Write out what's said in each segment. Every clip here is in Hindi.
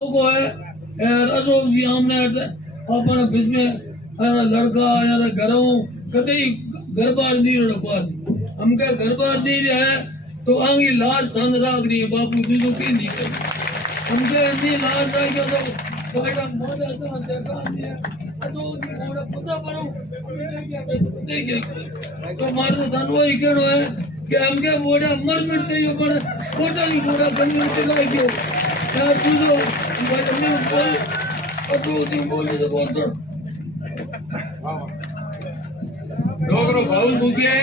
को है अशोक जी हमने अपने बीच में लड़का यार घरों कभी घर बार नहीं रखवा हम क्या घर बार नहीं रहे तो आगे लाज धन राखनी है बापू जी तो की नहीं कर हम क्या इतनी लाज रह गया तो बेटा मोटा इतना देखा नहीं है अशोक जी मोटा पता पड़ो तो मार तो धन वही करो है कि हम क्या मोटा मर मिटते ही बड़े मोटा ही मोटा कम्युनिटी लाई क्यों यार तू जो बोल अशोक जी बोल से बोल तो लोग भाऊ मुके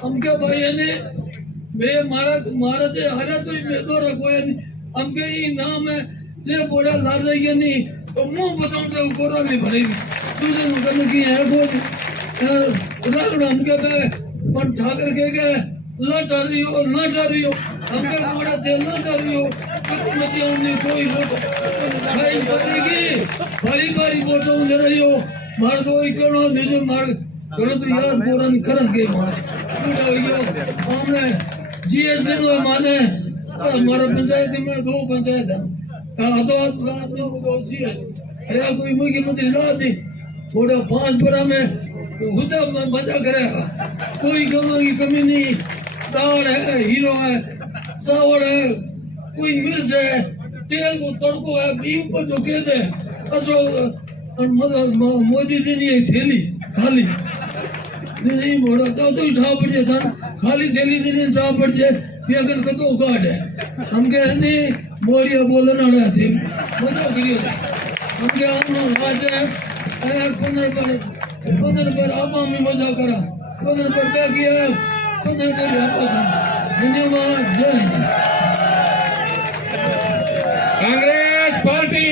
हम क्या भाई ने मैं मारा से हरा तो मैं तो रखो है हम के ही नाम है जे बोड़ा लड़ रही है नहीं तो मुंह बताऊं तो कोरा नहीं भरेगी तुझे करने की है बोल रावण हम के पे पर ठाकर के लट रही हो हम के बोड़ा तेल लट रही हो तो मत आने कोई वोट भाई करेगी बारी वोट दे रही हो मार दो ही करो नहीं मार करो तो याद बोरन करन के मार हमने जीएस दिन में माने हमारा पंचायत में 2 पंचायत है तो जीएस है कोई मुख्यमंत्री ला दी थोड़ा 5 बरा में हुदा मजा करेगा कोई की कमी नहीं दाल है हीरो है चावल है कोई मिर्च है तेल को तड़को है बीम पर जो कह दे मोदी जी नहीं थैली खाली नहीं मोड़ा तो उठा पड़ जाए था खाली थैली दिन उठा पड़ जाए अगर कतो कार्ड है हम क्या नहीं मोरिया बोलना रहा थे मजा करिए हम क्या हम राज है यार 15 पर अब हम मजा करा 15 पर क्या किया 15 पर धन्यवाद जय हिंद। कांग्रेस पार्टी।